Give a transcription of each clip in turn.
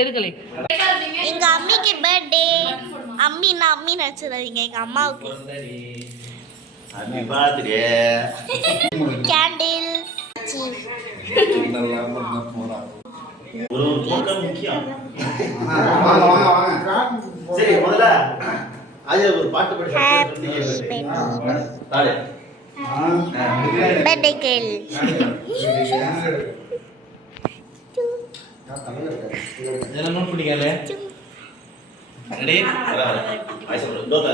எங்க அம்மிக்கு பர்த்டே. அம்மி நினைச்சிடாதீங்க, எங்க அம்மாவுக்கு. Happy birthday. கேண்டில். ஒரு போக்கம் முக்கியம். வாங்க வாங்க வாங்க. சரி முதல்ல ஆஜா ஒரு பாட்டு பாடி தாளே. பர்த்டே கேள். இதெல்லாம் நோட் பண்ணிக்கல. ரெடி? ஐசா டோட்டா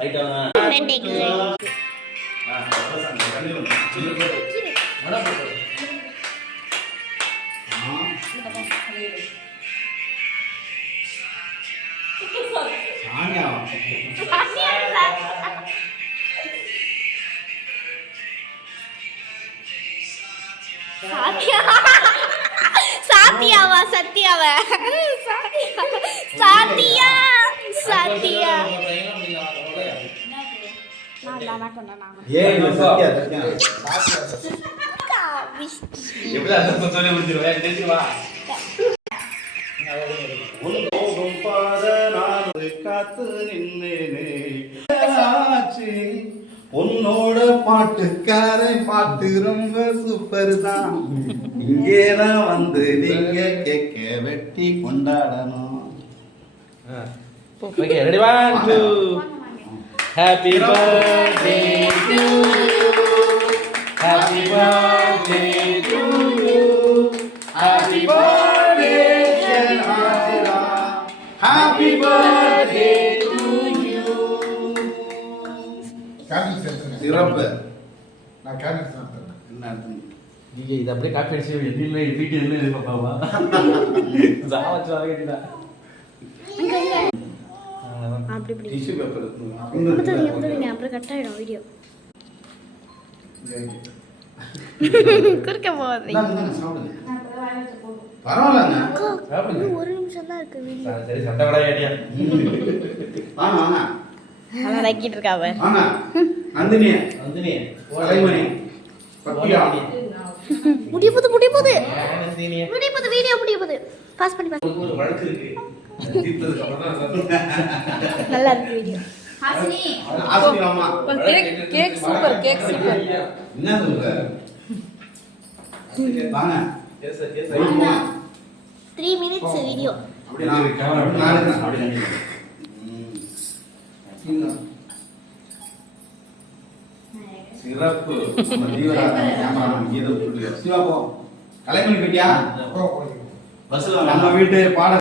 ரைட் ஆனா. பர்த்டே கேள். சாத்தியாவா? சத்தியாவா? சாத்தியா சாத்தியா. உன்னோட பாட்டுக்காரை பாட்டு ரொம்ப சூப்பர் தான். இங்கே தான் வந்து நீங்க கேக்க வெட்டி கொண்டாடணும். Okay ready 1 2 happy birthday to you happy birthday to you happy birthday ஷெனாஜிரா happy birthday to you. Candle center சிறப்பு. நான் கேண்டில் சென்டர் என்ன நீங்க இத அப்படியே காப்பி அடிச்சு எண்ணில வீட்டு என்ன பாப்பாவா ஜாவச்சு வாங்கிட்டா அப்படி இப்படி டிஷ்யூ பேப்பர் எடுத்துங்க, அப்புறம் கட் ஆயிடும் வீடியோ. குறுக்க போகாதீங்க. பரவாயில்லங்க. இன்னும் ஒரு நிமிஷம் தான் இருக்கு வீடியோ. சரி சண்டை விடாதீங்க. வாங்க வாங்க அதான் ரக்கிட்டு இருக்காவ. வாங்க. நந்தினி நந்தினி கலைமணி பத்தியா முடிய போகுது நந்தினி வீடியோ முடிய போகுது. பாஸ் பண்ணி ஒரு வழக்கு இருக்கு. தீர்த்ததுக்கு அப்புறம் தான் நல்லா இருக்கு வீடியோ. ஆசினி மாமா கேக் சூப்பர். என்ன சொல்ற? வாங்க. எஸ் 3 minutes வீடியோ. அப்படியே நான் கேமரா நான் இருக்கேன். அப்படியே சிறப்பு. நம்ம தீவிர கேமரா கீத விட்டுட்டு சிவா போ. கலைமணி பேட்டியா? போ பஸ்ல நம்ம வீட்டு பாட